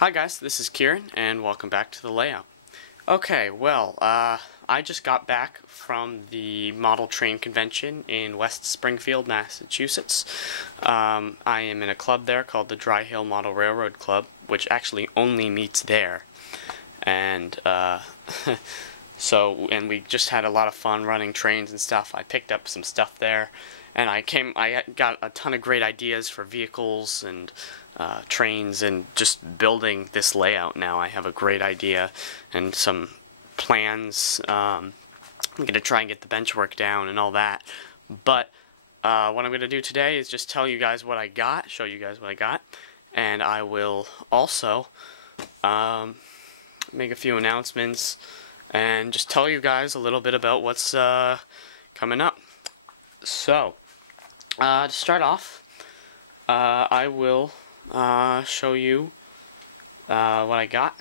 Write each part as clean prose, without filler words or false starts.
Hi guys, this is Kieran, and welcome back to the layout. Okay, well, I just got back from the Model Train Convention in West Springfield, Massachusetts. I am in a club there called the Dry Hill Model Railroad Club, which actually only meets there. And, and we just had a lot of fun running trains and stuff. I picked up some stuff there, and I got a ton of great ideas for vehicles and trains, and just building this layout now. I have a great idea and some plans. I'm going to try and get the bench work down and all that. But what I'm going to do today is just tell you guys what I got, show you guys what I got, and I will also make a few announcements and just tell you guys a little bit about what's coming up. So, to start off, I will show you what I got.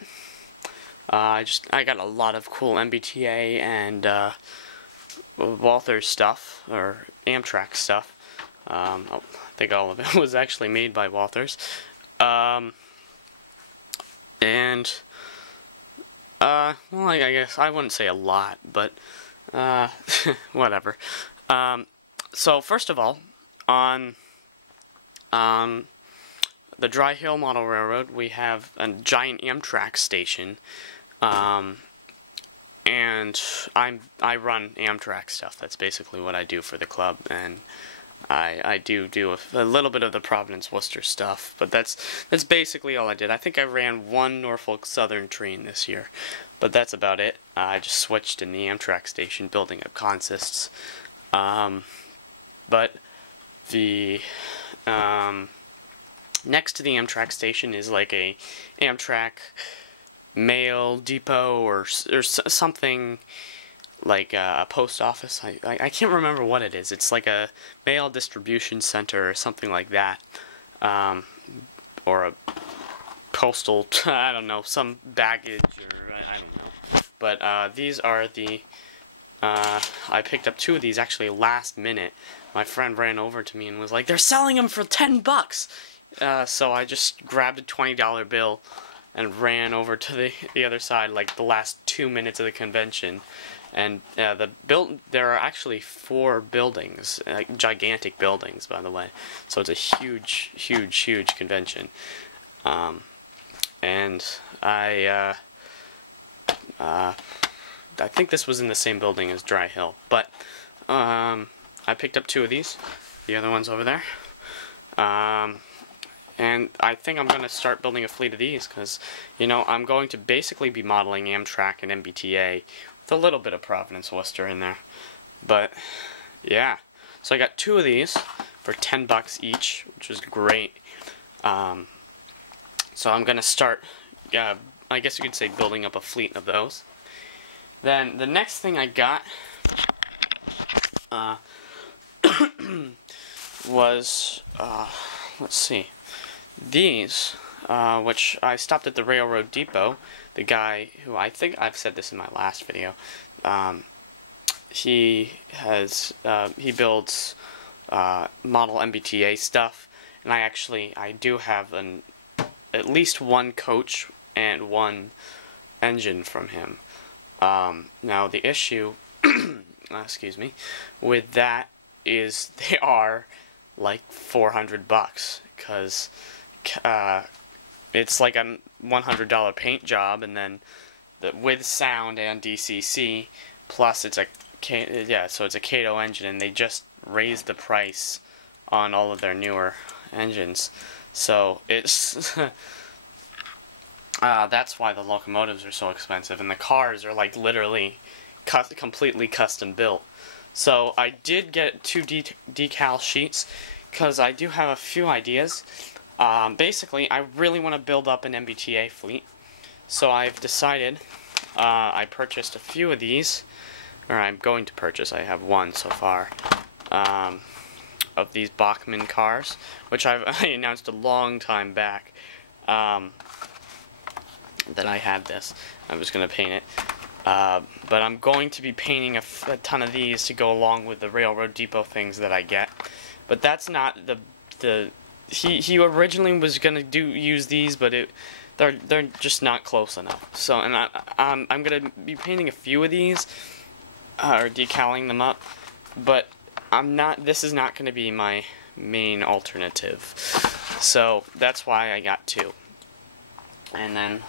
I got a lot of cool MBTA and Walther stuff, or Amtrak stuff. I think all of it was actually made by Walthers. Well, I guess I wouldn't say a lot, but whatever. So first of all, on the Dry Hill Model Railroad, we have a giant Amtrak station, and I run Amtrak stuff. That's basically what I do for the club, and I do a little bit of the Providence Worcester stuff, but that's basically all I did. I think I ran one Norfolk Southern train this year, but that's about it. I just switched in the Amtrak station, building up consists. But the next to the Amtrak station is like a Amtrak mail depot or something like a post office. I can't remember what it is. It's like a mail distribution center or something like that, or a postal, I don't know, some baggage, or I don't know. But these are the I picked up two of these actually last minute. My friend ran over to me and was like, "They're selling them for $10." So I just grabbed a $20 bill and ran over to the other side, like the last 2 minutes of the convention. And there are actually 4 buildings, like gigantic buildings, by the way. So it's a huge, huge, huge convention. And I think this was in the same building as Dry Hill, but I picked up 2 of these. The other one's over there. And I think I'm going to start building a fleet of these, because, you know, I'm going to basically be modeling Amtrak and MBTA with a little bit of Providence Worcester in there. But, yeah. So I got 2 of these for $10 each, which is great. So I'm going to start, I guess you could say, building up a fleet of those. Then the next thing I got was, let's see, these, which I stopped at the railroad depot. The guy who, I think I've said this in my last video, he builds model MBTA stuff, and I do have at least one coach and one engine from him. Now the issue, excuse me, with that is they are like $400, because it's like a $100 paint job, and then with sound and DCC, plus it's so it's a Kato engine, and they just raised the price on all of their newer engines. So it's that's why the locomotives are so expensive, and the cars are like literally completely custom built. So I did get 2 decal sheets, because I do have a few ideas. Basically, I really want to build up an MBTA fleet, so I've decided, I purchased a few of these, or I'm going to purchase, I have one so far, of these Bachmann cars, which I announced a long time back, that I had this. I was going to paint it. But I'm going to be painting a ton of these to go along with the railroad depot things that I get. But that's not the he originally was gonna use these, but they're just not close enough. So, and I'm gonna be painting a few of these, or decaling them up, but this is not gonna be my main alternative. So that's why I got two. And then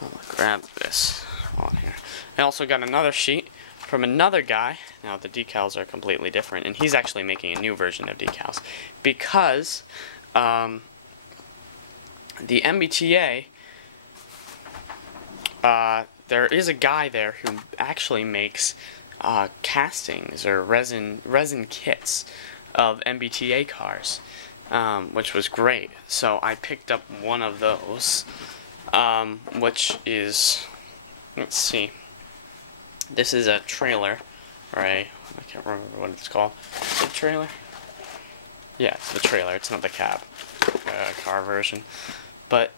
I'll grab this on here. I also got another sheet from another guy. Now the decals are completely different, and he's actually making a new version of decals because the MBTA, there is a guy there who actually makes castings or resin kits of MBTA cars, which was great. So I picked up one of those, which is, let's see, this is a trailer, right? I can't remember what it's called. Is it a trailer? Yeah, it's the trailer. It's not the cab car version. But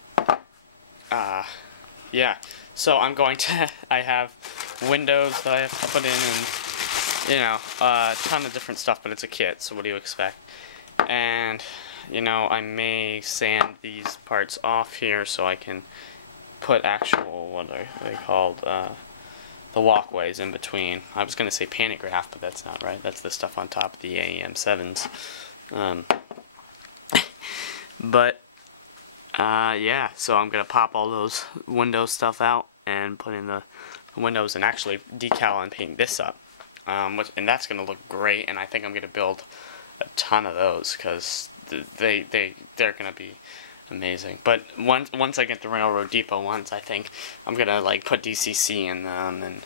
yeah. So I'm going to. I have windows that I have to put in, and a ton of different stuff. But it's a kit, so what do you expect? And I may sand these parts off here so I can put actual, what are they called? The walkways in between. I was going to say pantograph, but that's not right. That's the stuff on top of the AEM7s. Yeah, so I'm going to pop all those window stuff out and put in the windows and actually decal and paint this up. And that's going to look great, and I think I'm going to build a ton of those because they're going to be amazing. But once I get the Railroad Depot ones, I think I'm gonna put DCC in them and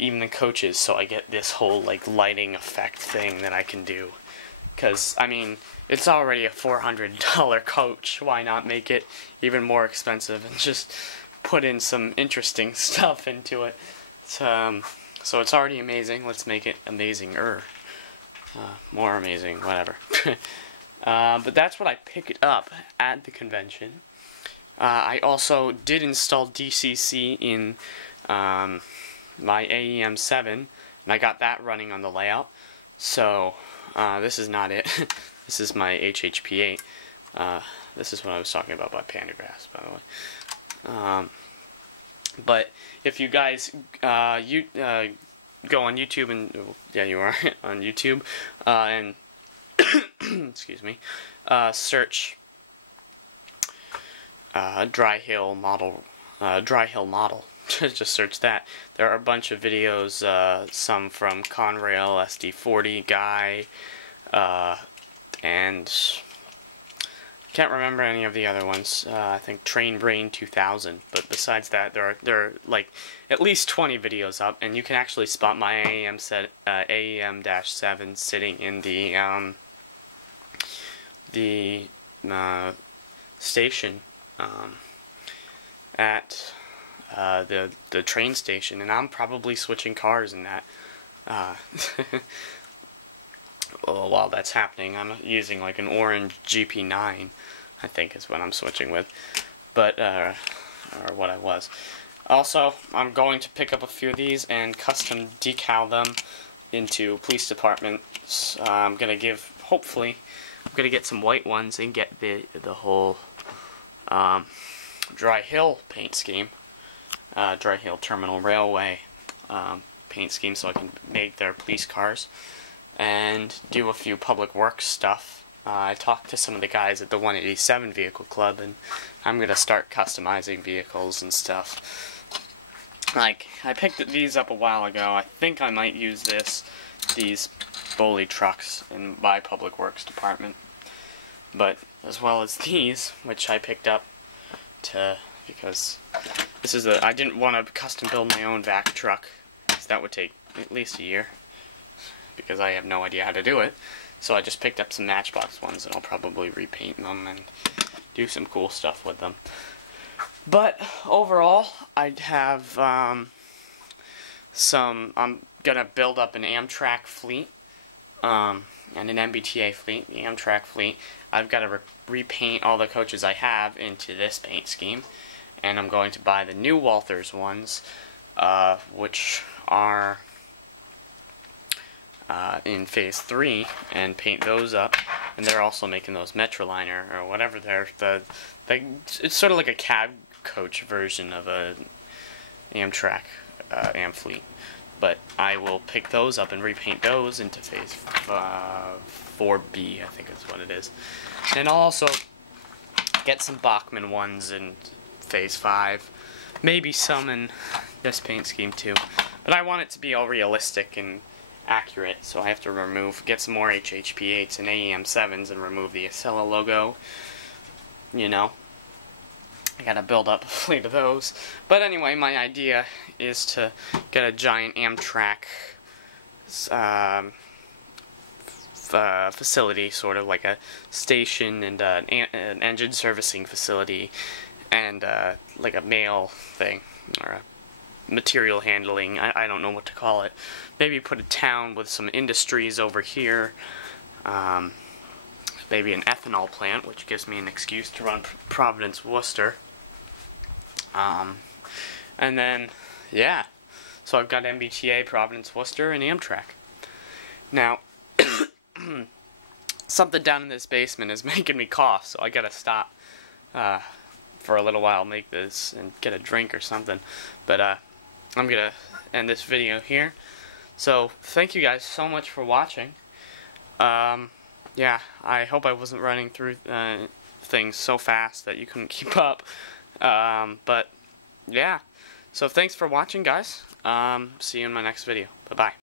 even the coaches, so I get this whole lighting effect thing that I can do. Because I mean, it's already a $400 coach. Why not make it even more expensive and just put in some interesting stuff into it? So it's already amazing. Let's make it amazinger, more amazing, whatever. But that's what I picked up at the convention. I also did install DCC in my AEM7, and I got that running on the layout. So this is not it. This is my HHP8. This is what I was talking about by pantographs, by the way. But if you guys go on YouTube, and yeah, you are on YouTube, and excuse me, search Dry Hill model. Just search that. There are a bunch of videos, some from Conrail, SD40 guy, and can't remember any of the other ones. I think Train Brain 2000. But besides that, there are at least 20 videos up, and you can actually spot my AEM-7 sitting in the station at the train station, and I'm probably switching cars in that. While that's happening, I'm using an orange GP9, I think is what I'm switching with, but or what I was. Also, I'm going to pick up a few of these and custom decal them into police departments. I'm gonna get some white ones and get the whole Dry Hill paint scheme, Dry Hill Terminal Railway paint scheme, so I can make their police cars and do a few public works stuff. I talked to some of the guys at the 187 Vehicle Club, and I'm gonna start customizing vehicles and stuff. I picked these up a while ago. I think I might use these Boley trucks in my public works department, but as well as these, which I picked up because this is I didn't want to custom build my own vac truck, because that would take at least a year, because I have no idea how to do it. So I just picked up some Matchbox ones, and I'll probably repaint them and do some cool stuff with them. But overall, I'd have I'm gonna build up an Amtrak fleet and an MBTA fleet. The Amtrak fleet, I've got to repaint all the coaches I have into this paint scheme, and I'm going to buy the new Walthers ones, which are in Phase 3, and paint those up and they're also making those Metroliner or whatever it's sort of like a cab coach version of a Amtrak Amfleet. But I will pick those up and repaint those into Phase 4B, I think is what it is. And I'll also get some Bachmann ones in Phase 5. Maybe some in this paint scheme too. But I want it to be all realistic and accurate, so I have to get some more HHP8s and AEM7s and remove the Acela logo. You know, I gotta build up a fleet of those. But anyway, my idea is to get a giant Amtrak facility, sort of like a station and an engine servicing facility, and like a mail thing, or a material handling, I don't know what to call it. Maybe put a town with some industries over here, maybe an ethanol plant, which gives me an excuse to run Providence Worcester. And then, yeah, so I've got MBTA, Providence Worcester, and Amtrak. Now, something down in this basement is making me cough, so I gotta stop for a little while, make this, and get a drink or something. But I'm gonna end this video here. So, thank you guys so much for watching. Yeah, I hope I wasn't running through things so fast that you couldn't keep up. But, yeah. So, thanks for watching, guys. See you in my next video. Bye-bye.